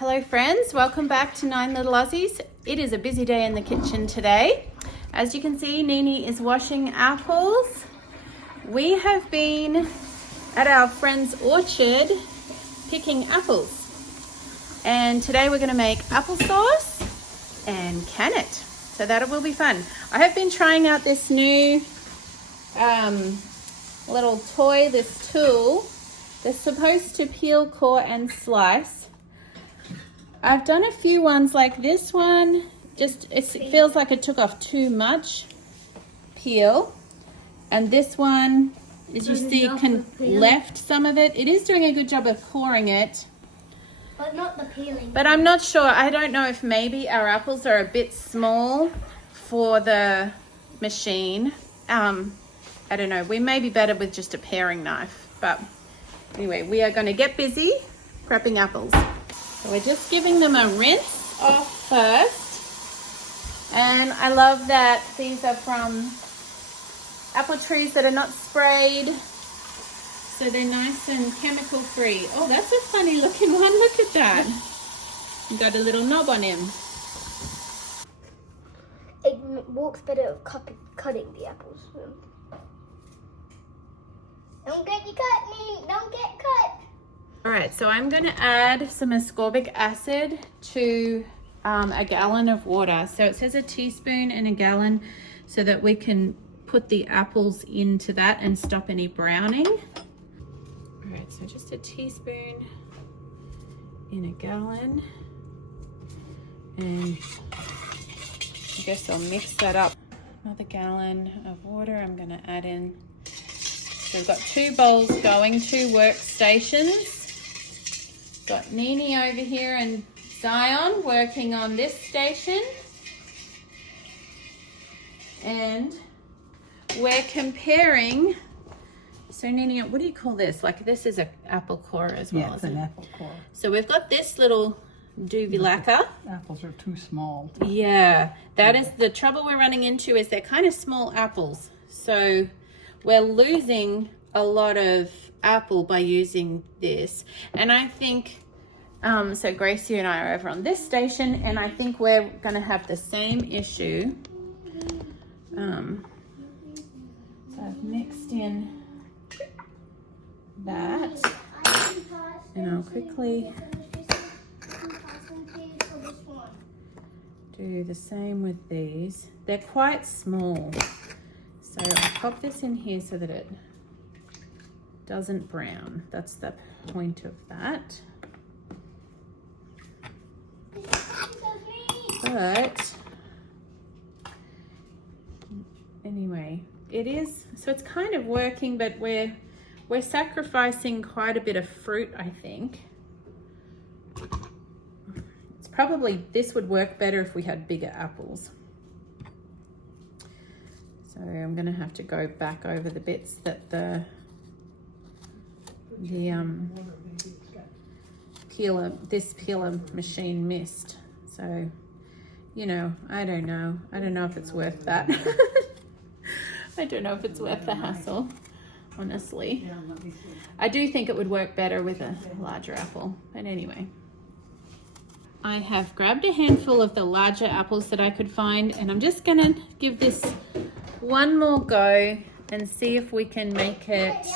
Hello friends, welcome back to 9 Little Aussies. It is a busy day in the kitchen today. As you can see, Nini is washing apples. We have been at our friend's orchard picking apples. And today we're going to make applesauce and can it. So that will be fun. I have been trying out this new little toy, this tool. They're supposed to peel, core and slice. I've done a few ones like this one. It feels like it took off too much peel. And this one, as you see, left some of it. It is doing a good job of coring it. But not the peeling. But I'm not sure. I don't know if maybe our apples are a bit small for the machine. I don't know. We may be better with just a paring knife. But anyway, we are going to get busy prepping apples. So we're just giving them a rinse off first. And I love that these are from apple trees that are not sprayed. So they're nice and chemical free. Oh, that's a funny looking one. Look at that. Got a little knob on him. It works better of cutting the apples. Don't get you cut, Nene. Don't get cut. All right, so I'm going to add some ascorbic acid to a gallon of water. So it says a teaspoon in a gallon so that we can put the apples into that and stop any browning. All right, so just a teaspoon in a gallon. And I guess I'll mix that up. Another gallon of water I'm going to add in. So we've got 2 bowls going, 2 workstations. Got Nini over here and Zion working on this station. And we're comparing. So Nini, what do you call this? Like this is an apple core as well, yeah, it's an apple core. So we've got this little doobie lacquer. Apples are too small. Yeah, that is the trouble we're running into, is they're kind of small apples. So we're losing a lot of apple by using this. And I think, so Gracie and I are over on this station, and I think we're going to have the same issue. So I've mixed in that, and I'll quickly do the same with these. They're quite small, so I'll pop this in here so that it doesn't brown. That's the point of that. But anyway, it is, so it's kind of working, but we're sacrificing quite a bit of fruit, I think. It's probably, this would work better if we had bigger apples. So I'm gonna have to go back over the bits that the peeler machine missed. So, you know, I don't know if it's worth that. I don't know if it's worth the hassle, honestly. I do think it would work better with a larger apple, but anyway. I have grabbed a handful of the larger apples that I could find, and I'm just gonna give this one more go and see if we can make it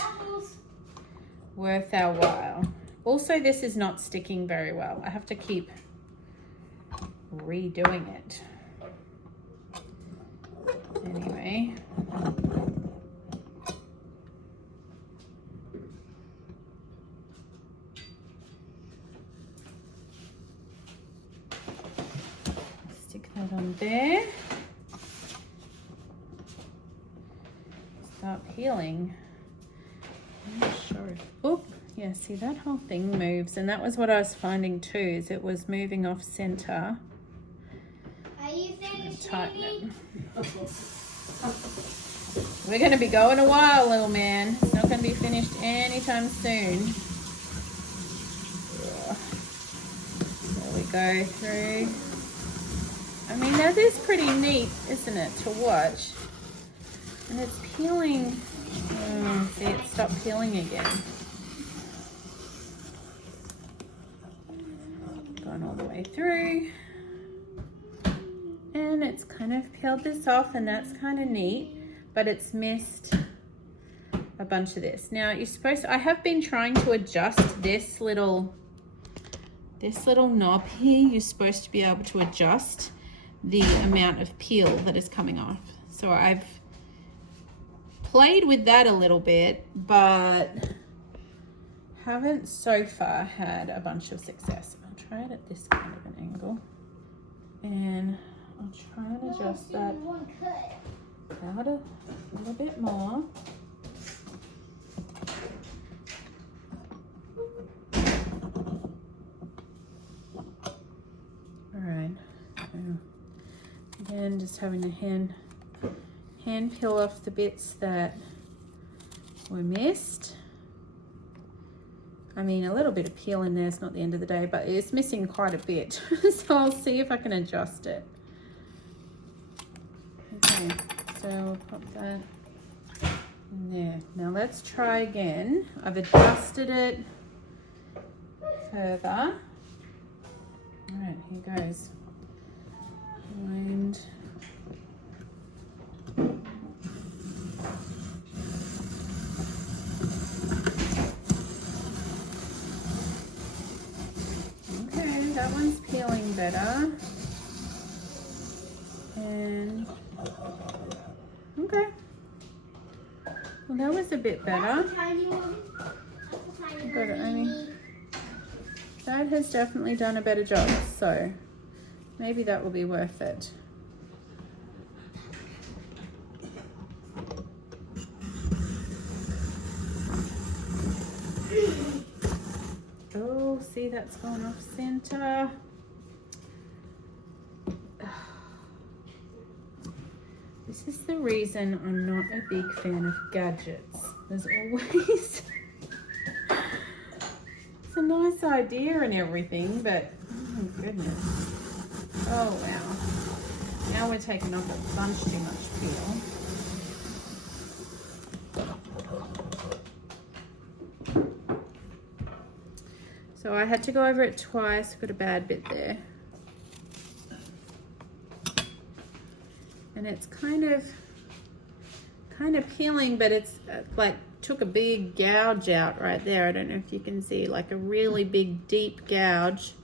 worth our while. Also, this is not sticking very well. I have to keep redoing it. Anyway. Stick that on there. Start peeling. I'm not sure if, oh, yeah, see that whole thing moves, and that was what I was finding too, is it was moving off center. Are you finished? Tighten it. We're going to be going a while, little man. It's not going to be finished anytime soon. There we go through. I mean, that is pretty neat, isn't it, to watch? And it's peeling. Oh, see, it stopped peeling again. gone all the way through. And it's kind of peeled this off, and that's kind of neat, but it's missed a bunch of this. Now you're supposed to, I have been trying to adjust this little knob here. You're supposed to be able to adjust the amount of peel that is coming off. So I've played with that a little bit, but haven't so far had a bunch of success. I'll try it at this kind of an angle, and I'll try and adjust that out a little bit more. All right, so again, just having a hand peel off the bits that were missed. I mean, a little bit of peel in there is not the end of the day, but it's missing quite a bit. So I'll see if I can adjust it. Okay, so we'll pop that in there. Now let's try again. I've adjusted it further. All right, here goes. And that one's peeling better. And okay, well, that was a bit better. But I mean, that has definitely done a better job, so maybe that will be worth it. Oh, see, that's gone off center. This is the reason I'm not a big fan of gadgets. There's always it's a nice idea and everything, but oh my goodness. Oh wow. Now we're taking off a bunch too much peel. So I had to go over it twice, got a bad bit there. And it's kind of peeling, but it's like took a big gouge out right there. I don't know if you can see, like a really big deep gouge.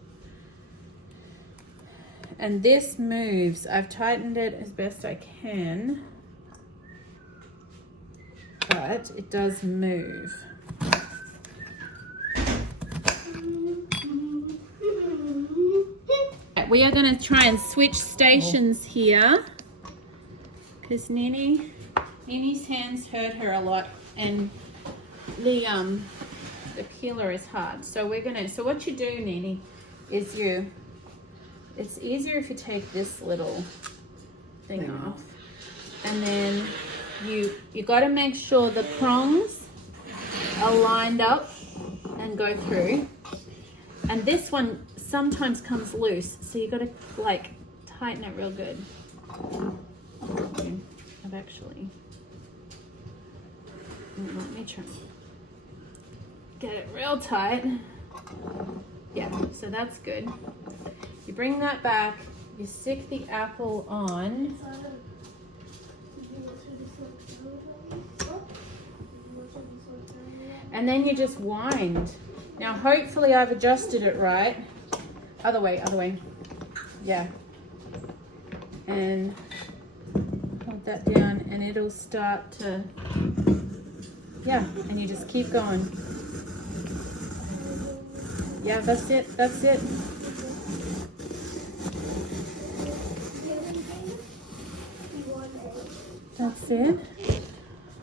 And this moves. I've tightened it as best I can, but it does move. We are going to try and switch stations here because Nini's hands hurt her a lot, and the peeler is hard. So so what you do, Nini, is it's easier if you take this little thing off, and then you got to make sure the prongs are lined up and go through. And this one sometimes comes loose, so you got to like tighten it real good. I've actually, let me try get it real tight. Yeah, so that's good. You bring that back, you stick the apple on. And then you just wind. Now hopefully I've adjusted it right. Other way. Yeah. And hold that down and it'll start to, yeah, and you just keep going. Yeah, that's it. That's it.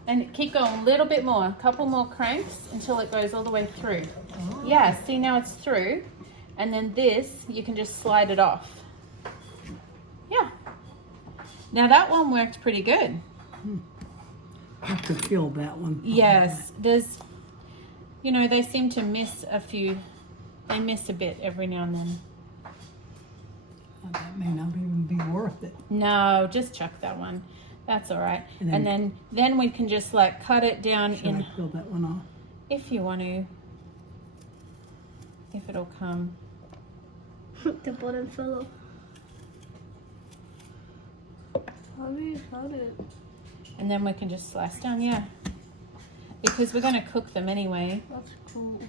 And keep going a little bit more, a couple more cranks until it goes all the way through. Oh. Yeah, see, now it's through. And then this, you can just slide it off. Yeah. Now that one worked pretty good. I have to feel that one. Yes, there's, you know, they seem to miss a few. They miss a bit every now and then. Oh, that may not even be worth it. No, just chuck that one. That's all right. And then we can just like cut it down in. I peel that one off? If you want to. If it'll come. The bottom fell off. Hold it. And then we can just slice down, yeah. Because we're going to cook them anyway. That's cool.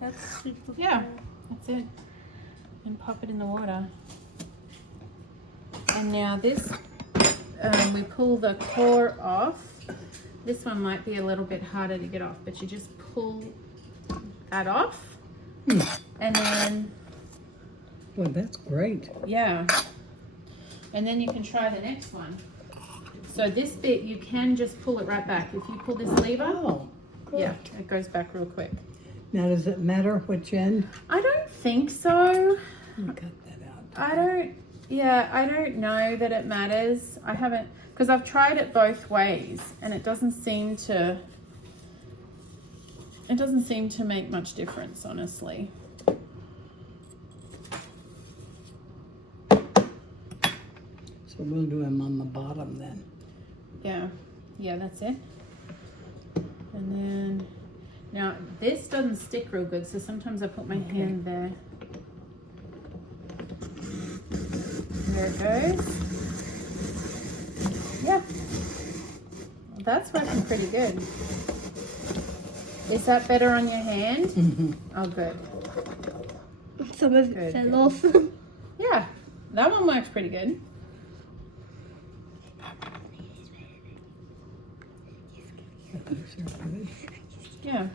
That's super Yeah, cool. that's it. And pop it in the water. And now this, we pull the core off. This one might be a little bit harder to get off, but you just pull that off. And then, Well, that's great. yeah. And then you can try the next one. So this bit, you can just pull it right back. If you pull this lever, Oh, good. yeah, it goes back real quick. Now, does it matter which end? I don't think so. You cut that out. I don't know that it matters. I haven't, because I've tried it both ways and it doesn't seem to make much difference, honestly. So we'll do them on the bottom then. Yeah, that's it. And then, now this doesn't stick real good, so sometimes I put my hand there. There it goes. Yeah. Well, that's working pretty good. Is that better on your hand? Mm-hmm. Oh, good. Some of Good. it fell off. Yeah, that one works pretty good. Those are good. Yeah,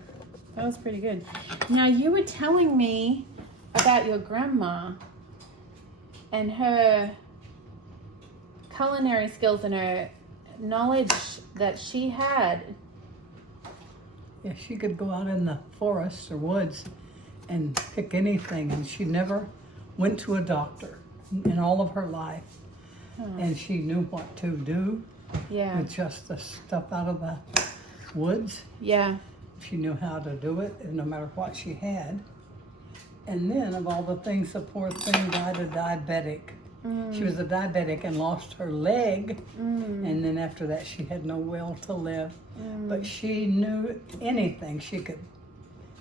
that was pretty good. Now, you were telling me about your grandma and her culinary skills and her knowledge that she had. Yeah, she could go out in the forest or woods and pick anything, and she never went to a doctor in all of her life. And she knew what to do Yeah, with just the stuff out of the woods. yeah, She knew how to do it, no matter what she had. And then, of all the things, the poor thing died a diabetic. She was a diabetic and lost her leg. And then after that, she had no will to live. But she knew anything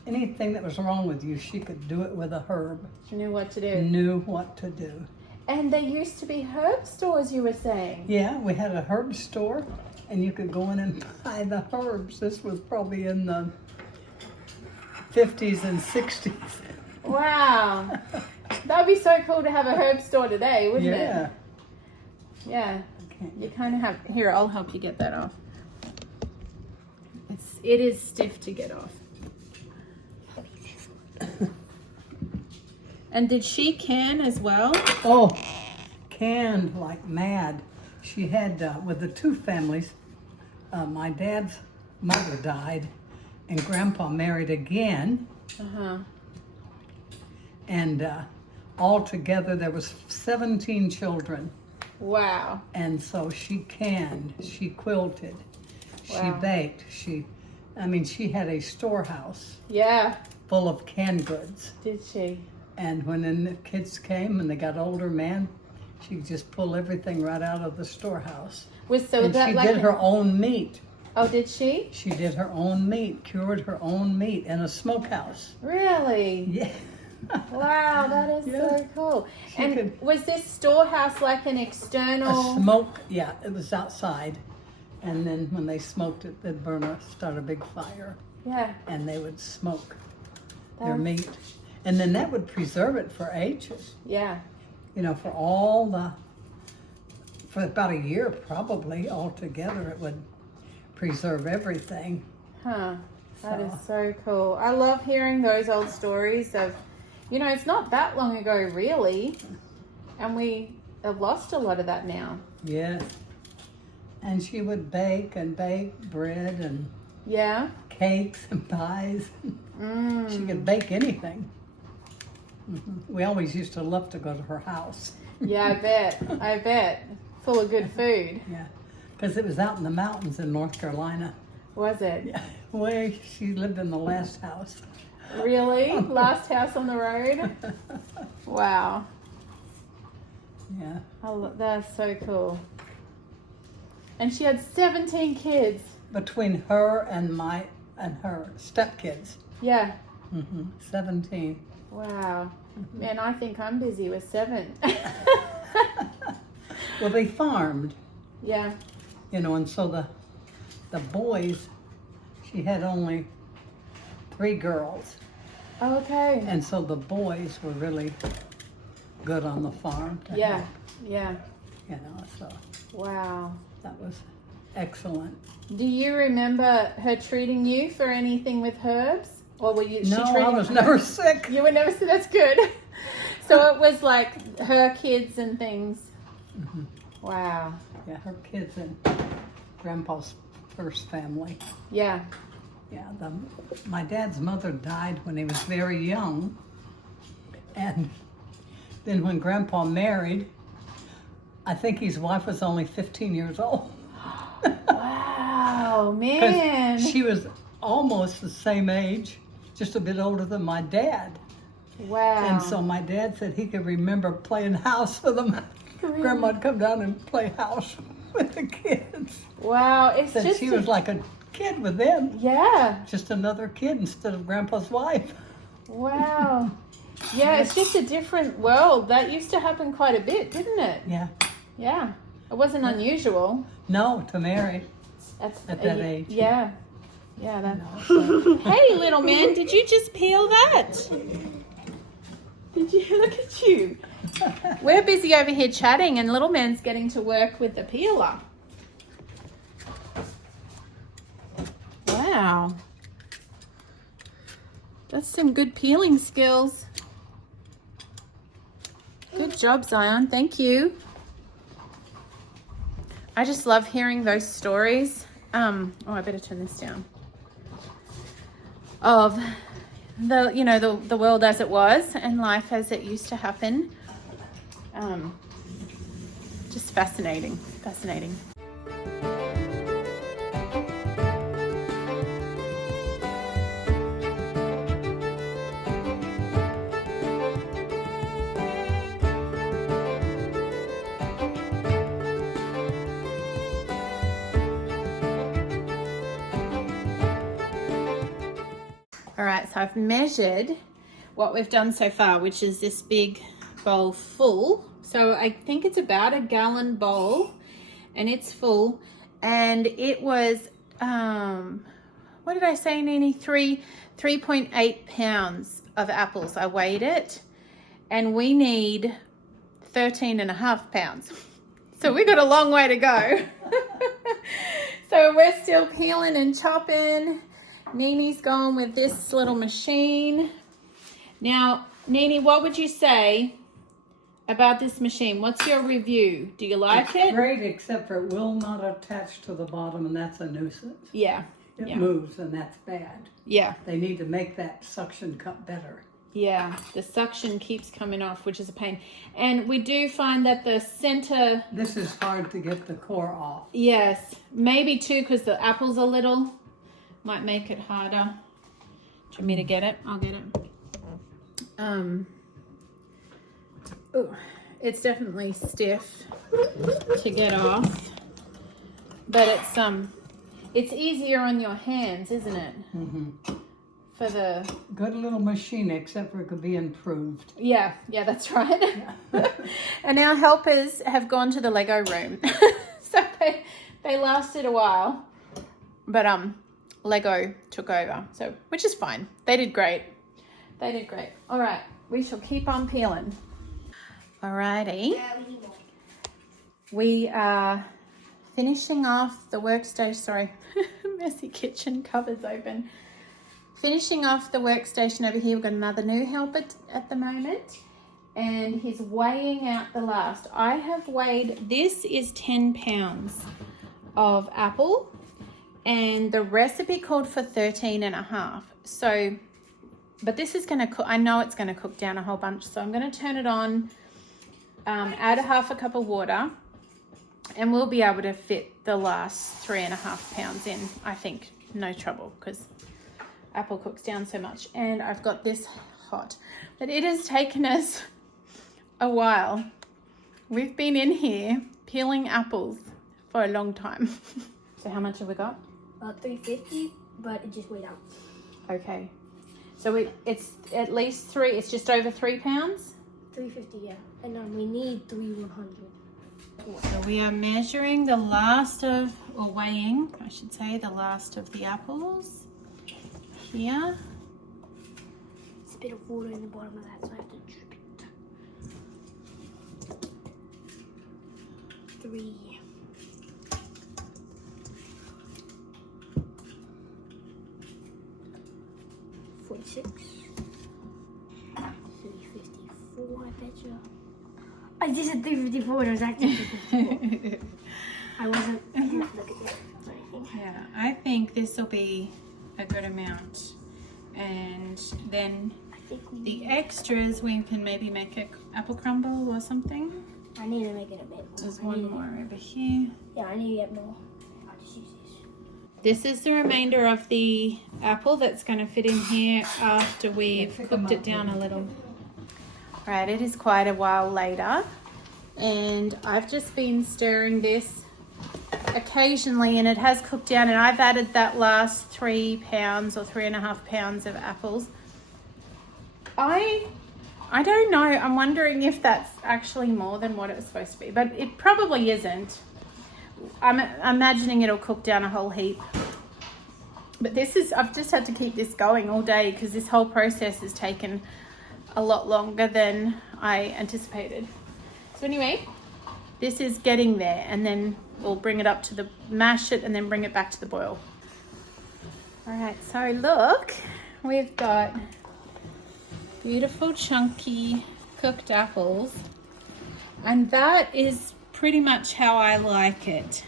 anything that was wrong with you, she could do it with a herb. she knew what to do. Knew what to do. And there used to be herb stores, you were saying. Yeah, we had a herb store, and you could go in and buy the herbs. This was probably in the 50s and 60s. Wow. That would be so cool to have a herb store today, wouldn't Yeah. it? Yeah. Okay. You kind of have, here, I'll help you get that off. It is stiff to get off. And did she can as well? Oh, canned like mad. She had, with the two families, my dad's mother died, and Grandpa married again, Uh-huh. and all together there was 17 children. Wow. And so she canned, she quilted, she Wow. baked, she had a storehouse Yeah. full of canned goods. Did she? And when the kids came and they got older, man, she could just pull everything right out of the storehouse. So And that she like did her own meat. Oh, did she? She did her own meat, cured her own meat in a smokehouse. Really? Yeah. Wow, that is Yeah. so cool. She And could- was this storehouse like an external? A smoke, yeah, it was outside. And then when they smoked it, they'd start a big fire, Yeah. and they would smoke their That's- meat. And then that would preserve it for ages, Yeah. for about a year probably altogether. It would preserve everything. Huh. That is So- so cool. I love hearing those old stories of, it's not that long ago really, and we have lost a lot of that now. Yes. And she would bake bread and Yeah. cakes and pies. Mm. She could bake anything. We always used to love to go to her house. Yeah, I bet. Full of good food. Yeah, because it was out in the mountains in North Carolina. Was it? Yeah, where she lived in the last house. Really? Last house on the road? Wow. Yeah. That's so cool. And she had 17 kids. Between her and her stepkids. Yeah. 17. Wow. Man, I think I'm busy with 7. Well, they farmed, Yeah. you know, and so the boys, she had only 3 girls. Okay. And so the boys were really good on the farm. To Yeah. help, Yeah. you know, so Wow. that was excellent. Do you remember her treating you for anything with herbs? Or were you? No, she treating I was never sick. You were never. So that's good. So it was like her kids and things. Mhm. Wow. Yeah, her kids and Grandpa's first family. Yeah. Yeah, my dad's mother died when he was very young. And then when Grandpa married, I think his wife was only 15 years old. Wow, man. She was almost the same age, just a bit older than my dad. Wow. And so my dad said he could remember playing house with them. Grandma'd come down and play house with the kids. Wow, it's Said just she was like a kid with them. yeah. Just another kid instead of Grandpa's wife. Wow. Yeah, it's just a different world. That used to happen quite a bit, didn't it? Yeah. Yeah. It wasn't unusual No, to marry at that age. Yeah. Yeah. That. No, so- Hey, little man, did you just peel that? Did you? Look at you. We're busy over here chatting, and little man's getting to work with the peeler. Wow. That's some good peeling skills. Good job, Zion. Thank you. I just love hearing those stories. Oh, I better turn this down. Of the world as it was and life as it used to happen. Just fascinating. All right, so I've measured what we've done so far, which is this big bowl full. So I think it's about a gallon bowl, and it's full. And it was, what did I say, Nini? 3.8 pounds of apples. I weighed it, and we need 13.5 pounds. So we got a long way to go. So we're still peeling and chopping. Nini's going with this little machine. Now, Nini, what would you say about this machine? What's your review? Do you like it? Great, except for it will not attach to the bottom, and that's a nuisance. Yeah. It moves, and that's bad. Yeah. They need to make that suction cup better. Yeah. The suction keeps coming off, which is a pain. And we do find that the center... This is hard to get the core off. Yes. Maybe too, because the apple's a little... Might make it harder. Do you want me to get it? I'll get it. Ooh, it's definitely stiff to get off, but it's easier on your hands, isn't it? Mm-hmm. For the Good little machine, except for it could be improved. yeah, that's right. And our helpers have gone to the Lego room, so they lasted a while, but Lego took over, so which is fine. They did great. All right, we shall keep on peeling. Alrighty. We are finishing off the workstation. Sorry, messy kitchen, cupboards open. Finishing off the workstation over here. We've got another new helper at the moment, and he's weighing out the last. I have weighed. This is 10 pounds of apple. And the recipe called for 13.5. So, but this is going to cook. I know it's going to cook down a whole bunch. So I'm going to turn it on, add a half a cup of water, and we'll be able to fit the last 3.5 pounds in, I think. No trouble, because apple cooks down so much. And I've got this hot. But it has taken us a while. We've been in here peeling apples for a long time. So how much have we got? 350, but it just weighed out. Okay. So it's at least it's just over 3 pounds? 350, yeah. And we need 100. So we are measuring the last of, or weighing, I should say, the last of the apples here. There's a bit of water in the bottom of that, so I have to drip it. 3. 46. 354, I betcha. I just said 354 and it was actually 354. I wasn't. I didn't look at this or anything. Yeah, I think this will be a good amount. And then I think the extras, we can maybe make an apple crumble or something. I need to make it a bit more. There's one more over here. Yeah, I need to get more. I'll just use this. This is the remainder of the apple that's going to fit in here after we've cooked it down a little. Right, it is quite a while later, and I've just been stirring this occasionally, and it has cooked down, and I've added that last 3 pounds or 3.5 pounds of apples. I don't know. I'm wondering if that's actually more than what it was supposed to be, but it probably isn't. I'm imagining it'll cook down a whole heap. But I've just had to keep this going all day because this whole process has taken a lot longer than I anticipated. So anyway, this is getting there, and then we'll bring it up to mash it and then bring it back to the boil. All right, so look, we've got beautiful chunky cooked apples, and that is pretty much how I like it.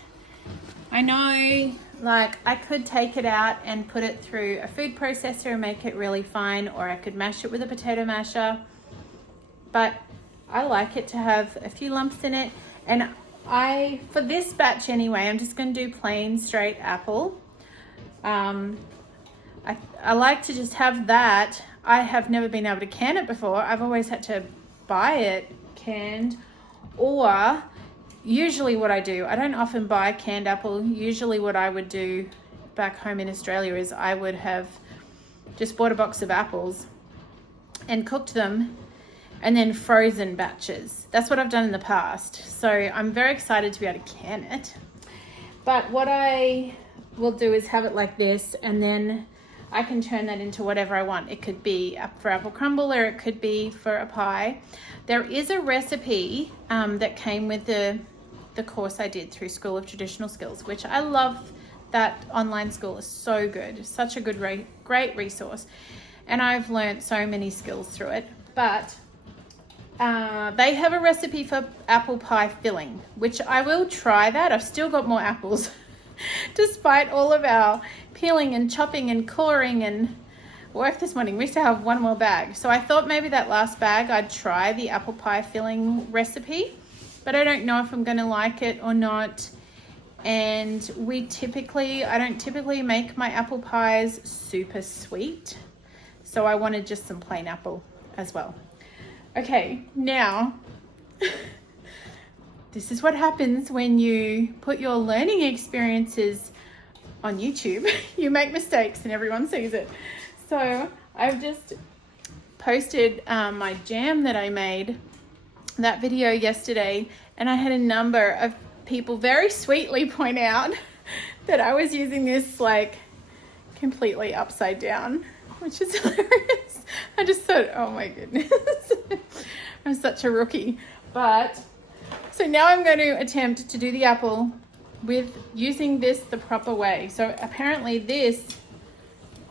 I know, like, I could take it out and put it through a food processor and make it really fine, or I could mash it with a potato masher, but I like it to have a few lumps in it. And for this batch anyway, I'm just going to do plain straight apple. I like to just have that. I have never been able to can it before. I've always had to buy it canned, or usually what I do, I don't often buy canned apple. Usually what I would do back home in Australia is I would have just bought a box of apples and cooked them and then frozen batches. That's what I've done in the past. So I'm very excited to be able to can it. But what I will do is have it like this, and then I can turn that into whatever I want. It could be for apple crumble, or it could be for a pie. There is a recipe that came with the course I did through School of Traditional Skills, which I love. That online school is so good, such a good, great resource. And I've learned so many skills through it. But they have a recipe for apple pie filling, which I will try that. I've still got more apples, despite all of our peeling and chopping and coring and work this morning. We still have one more bag. So I thought maybe that last bag I'd try the apple pie filling recipe, but I don't know if I'm going to like it or not. And I don't typically make my apple pies super sweet. So I wanted just some plain apple as well. Okay, now, this is what happens when you put your learning experiences on YouTube. You make mistakes and everyone sees it. So I've just posted my jam that I made, that video yesterday, and I had a number of people very sweetly point out that I was using this like completely upside down, which is hilarious. I just thought, oh my goodness, I'm such a rookie. But so now I'm going to attempt to do the apple with using this the proper way. So apparently this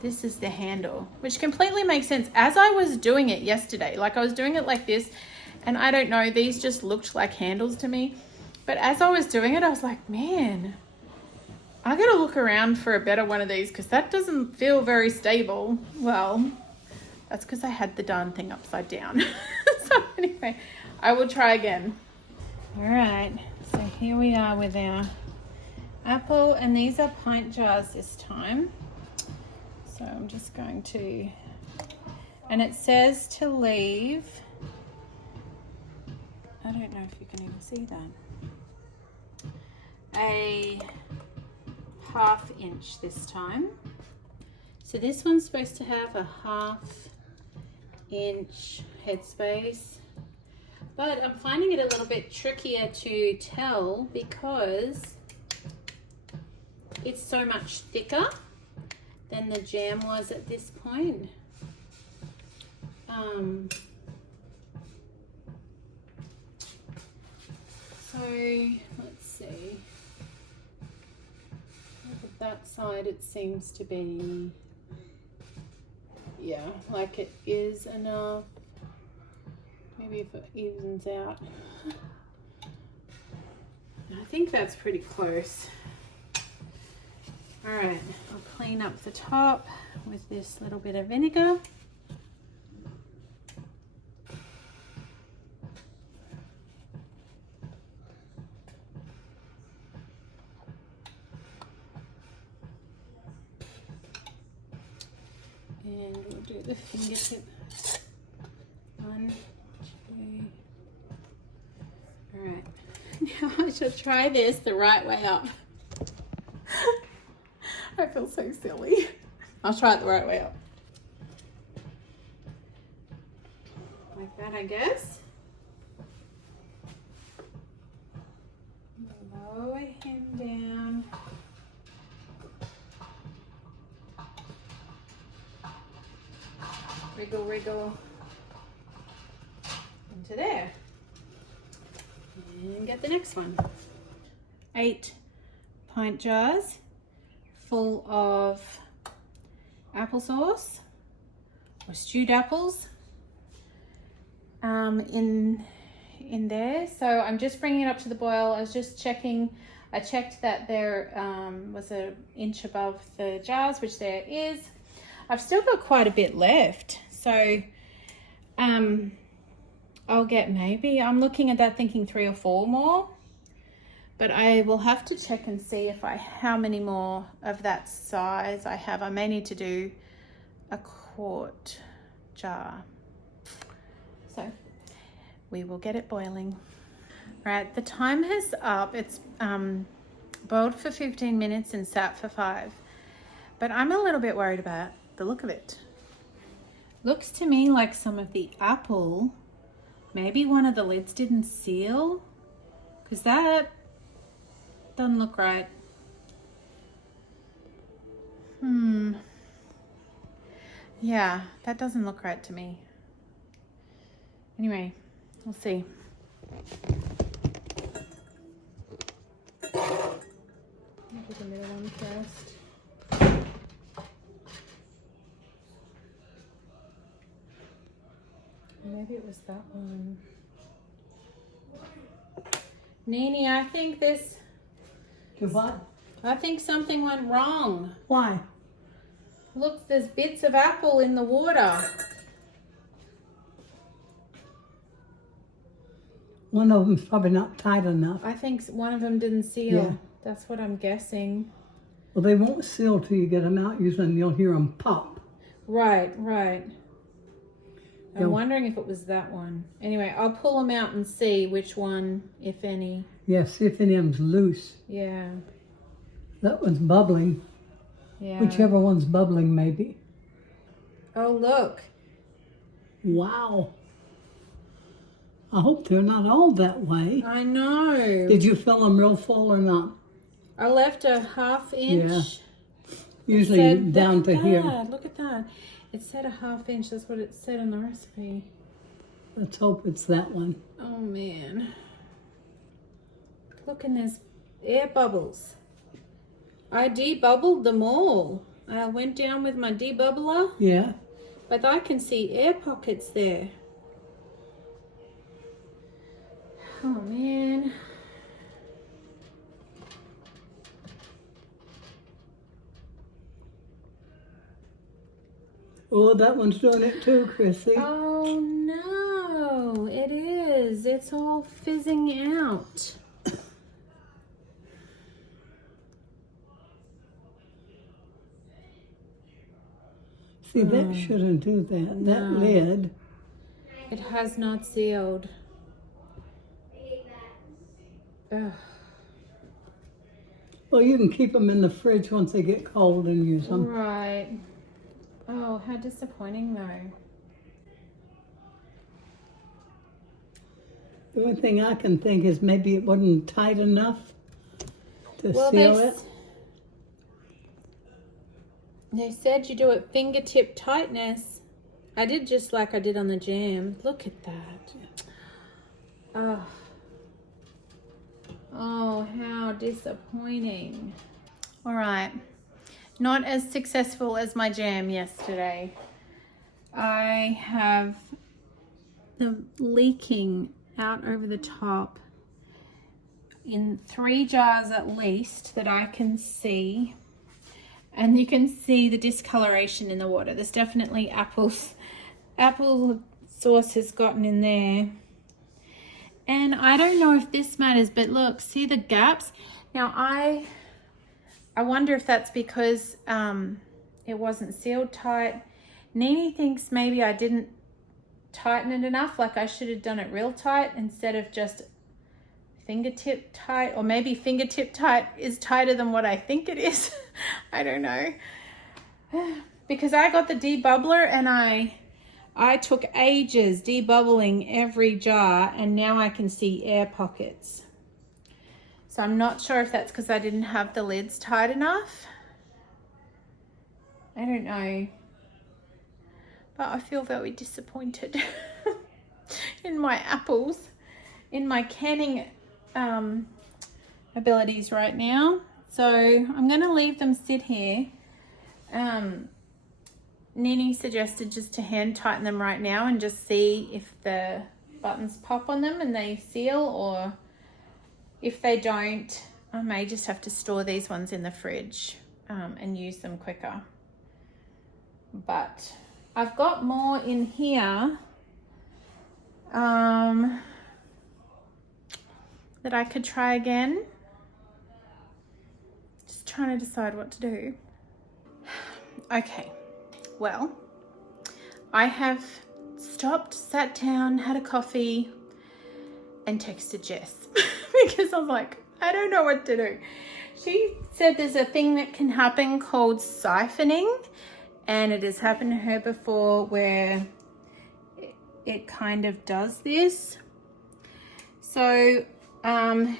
is the handle, which completely makes sense. As I was doing it yesterday, like I was doing it like this, and I don't know, these just looked like handles to me. But as I was doing it, I was like, man, I gotta look around for a better one of these because that doesn't feel very stable. Well, that's because I had the darn thing upside down. So anyway, I will try again. All right, so here we are with our apple, and these are pint jars this time. So I'm just going to, and it says to leave, I don't know if you can even see that, a 1/2 inch this time. So this one's supposed to have a 1/2 inch headspace, but I'm finding it a little bit trickier to tell because it's so much thicker than the jam was at this point. So let's see. Look at that side, it seems to be, yeah, like it is enough. Maybe if it evens out. I think that's pretty close. All right, I'll clean up the top with this little bit of vinegar. And we'll do the fingertip. 1, 2. All right, now I shall try this the right way up. I feel so silly. I'll try it the right way up. Like that, I guess. Lower him down. Wriggle, wriggle into there. And get the next one. 8 pint jars full of applesauce or stewed apples in there. So I'm just bringing it up to the boil. I was just checking. I checked that there was an inch above the jars, which there is. I've still got quite a bit left, so I'll get, maybe I'm looking at that thinking 3 or 4 more, but I will have to check and see if how many more of that size I have. I may need to do a quart jar, so we will get it boiling. Right, the time is up. It's boiled for 15 minutes and sat for 5, but I'm a little bit worried about the look of it. Looks to me like some of the apple, maybe one of the lids didn't seal, because that doesn't look right. Yeah, that doesn't look right to me. Anyway, we'll see. I'll do the middle one first. Maybe it was that one. Nini, I think this... Do what? I think something went wrong. Why? Look, there's bits of apple in the water. One of them's probably not tight enough. I think one of them didn't seal. Yeah. That's what I'm guessing. Well, they won't seal till you get them out. Usually you'll hear them pop. Right, right. I'm Yeah. wondering if it was that one. Anyway, I'll pull them out and see which one, if any. Yeah, see if any of them's loose. Yeah. That one's bubbling. Yeah. Whichever one's bubbling, maybe. Oh, look. Wow. I hope they're not all that way. I know. Did you fill them real full or not? I left a 1/2 inch. Yeah. Usually Said, down look to at here. that, look at that. It said a 1/2 inch. That's what it said on the recipe. Let's hope it's that one. Oh, man. Look, and there's air bubbles. I debubbled them all. I went down with my debubbler, Yeah. but I can see air pockets there. Oh, man. Oh, that one's doing it too, Chrissy. Oh, no. It is. It's all fizzing out. See, that shouldn't do that. That No. lid. It has not sealed. Ugh. Well, you can keep them in the fridge once they get cold and use them. Right. Oh, how disappointing though. The only thing I can think is maybe it wasn't tight enough to seal it. They said you do it fingertip tightness. I did just like I did on the jam. Look at that. Oh. Oh, how disappointing. All right. Not as successful as my jam yesterday. I have the leaking out over the top in 3 jars at least that I can see. And you can see the discoloration in the water. There's definitely apple sauce has gotten in there. And I don't know if this matters, but look, see the gaps? Now I wonder if that's because it wasn't sealed tight. Nene thinks maybe I didn't tighten it enough, like I should have done it real tight instead of just fingertip tight, or maybe fingertip tight is tighter than what I think it is. I don't know. Because I got the debubbler and I took ages debubbling every jar, and now I can see air pockets. So I'm not sure if that's because I didn't have the lids tight enough. I don't know. But I feel very disappointed in my apples, in my canning abilities right now. So I'm going to leave them sit here. Nene suggested just to hand tighten them right now and just see if the buttons pop on them and they seal, or if they don't, I may just have to store these ones in the fridge and use them quicker. But I've got more in here that I could try again. Just trying to decide what to do. Okay, well, I have stopped, sat down, had a coffee, and texted Jess because I'm like, I don't know what to do. She said there's a thing that can happen called siphoning, and it has happened to her before where it kind of does this. So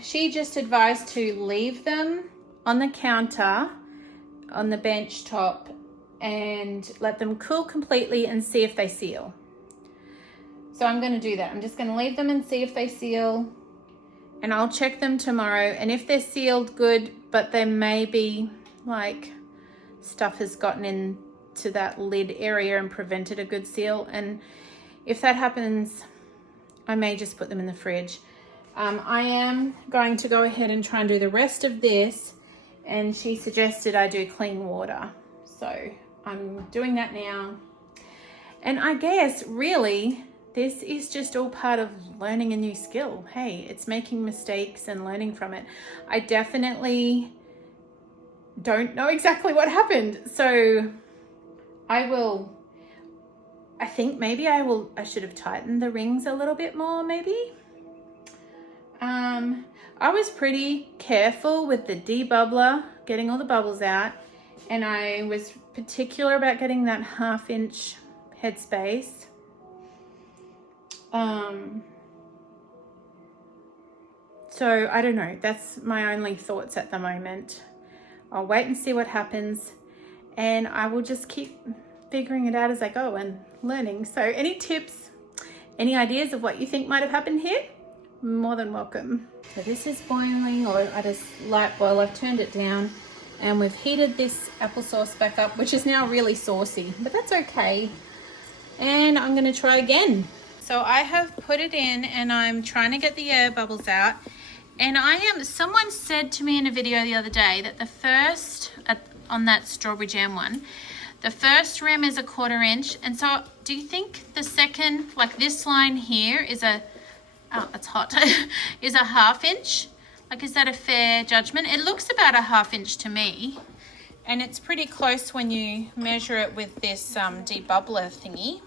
she just advised to leave them on the counter, on the bench top, and let them cool completely and see if they seal. So I'm going to do that. I'm just going to leave them and see if they seal, and I'll check them tomorrow. And if they're sealed, good, but there may be like stuff has gotten into that lid area and prevented a good seal. And if that happens, I may just put them in the fridge. I am going to go ahead and try and do the rest of this, and she suggested I do clean water. So I'm doing that now. And I guess really this is just all part of learning a new skill. Hey, it's making mistakes and learning from it. I definitely don't know exactly what happened. So I think maybe I should have tightened the rings a little bit more, maybe. I was pretty careful with the debubbler, getting all the bubbles out, and I was particular about getting that 1/2 inch headspace. So I don't know, that's my only thoughts at the moment. I'll wait and see what happens, and I will just keep figuring it out as I go and learning. So any tips, any ideas of what you think might have happened here? More than welcome. So this is boiling, or at a light boil. I've turned it down, and we've heated this applesauce back up, which is now really saucy, but that's okay. And I'm going to try again. So I have put it in, and I'm trying to get the air bubbles out. And someone said to me in a video the other day that the first, on that strawberry jam one, the first rim is a 1/4 inch. And so do you think the second, like this line here is it's hot, is a 1/2 inch? Like, is that a fair judgment? It looks about a 1/2 inch to me. And it's pretty close when you measure it with this debubbler thingy.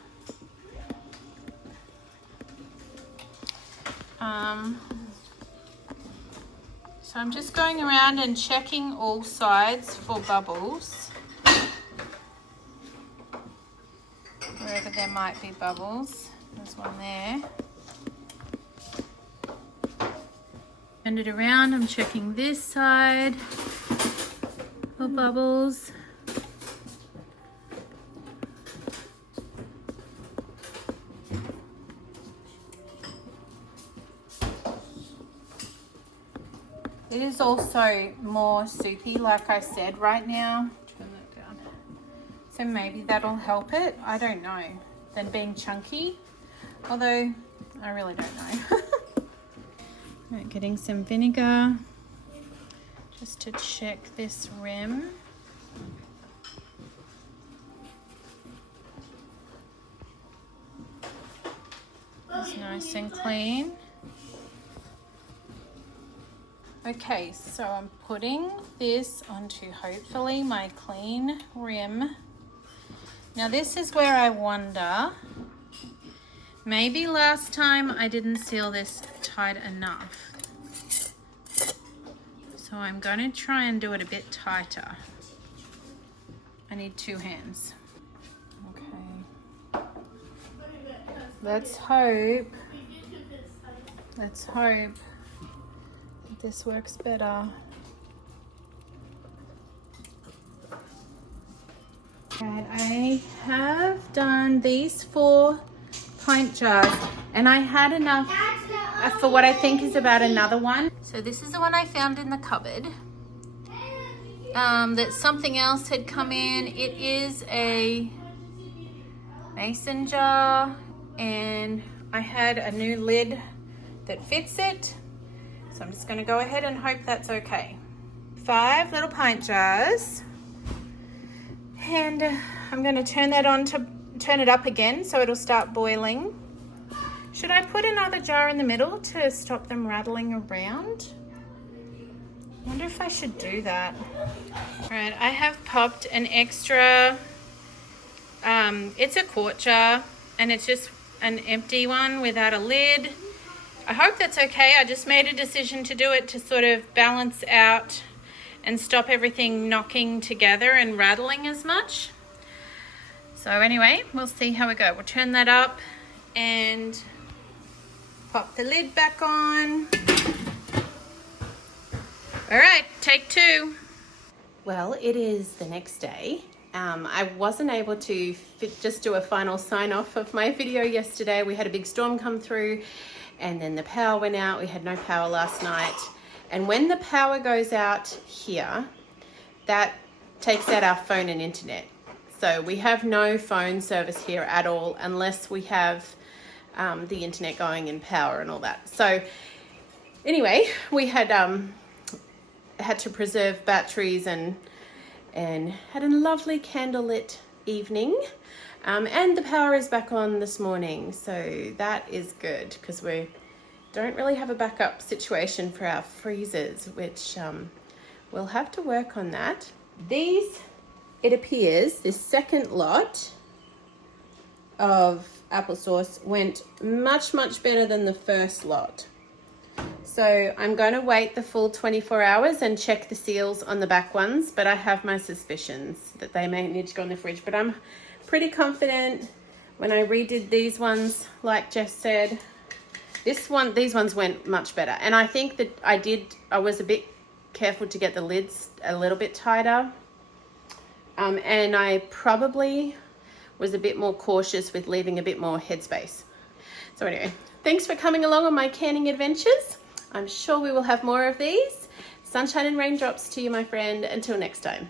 So I'm just going around and checking all sides for bubbles. there might be bubbles. There's one there. Turn it around. I'm checking this side for bubbles. It is also more soupy, like I said, right now. Turn that down. So maybe that'll help it. I don't know. Than being chunky. Although, I really don't know. Right, getting some vinegar. Just to check this rim. It's nice and clean. Okay, so I'm putting this onto hopefully my clean rim. Now this is where I wonder, maybe last time I didn't seal this tight enough. So I'm going to try and do it a bit tighter. I need 2 hands. Okay. Let's hope this works better. Right, I have done these 4 pint jars and I had enough for what I think is about another one. So this is the one I found in the cupboard. That something else had come in. It is a mason jar and I had a new lid that fits it. So I'm just going to go ahead and hope that's okay. 5 little pint jars. And I'm going to turn it up again so it'll start boiling. Should I put another jar in the middle to stop them rattling around? I wonder if I should do that. All right, I have popped an extra, it's a quart jar and it's just an empty one without a lid. I hope that's okay. I just made a decision to do it to sort of balance out and stop everything knocking together and rattling as much. So anyway, we'll see how we go. We'll turn that up and pop the lid back on. All right, take 2. Well, it is the next day. I wasn't able to just do a final sign off of my video yesterday. We had a big storm come through and then the power went out. We had no power last night. And when the power goes out here, that takes out our phone and internet. So we have no phone service here at all unless we have the internet going and power and all that. So anyway, we had to preserve batteries and had a lovely candlelit evening. And the power is back on this morning, so that is good because we don't really have a backup situation for our freezers, which we'll have to work on that. These, it appears, this second lot of applesauce went much better than the first lot. So I'm going to wait the full 24 hours and check the seals on the back ones, but I have my suspicions that they may need to go in the fridge. But I'm pretty confident when I redid these ones, like Jess said, these ones went much better. And I think that I was a bit careful to get the lids a little bit tighter. And I probably was a bit more cautious with leaving a bit more headspace. So anyway, thanks for coming along on my canning adventures. I'm sure we will have more of these. Sunshine and raindrops to you, my friend. Until next time.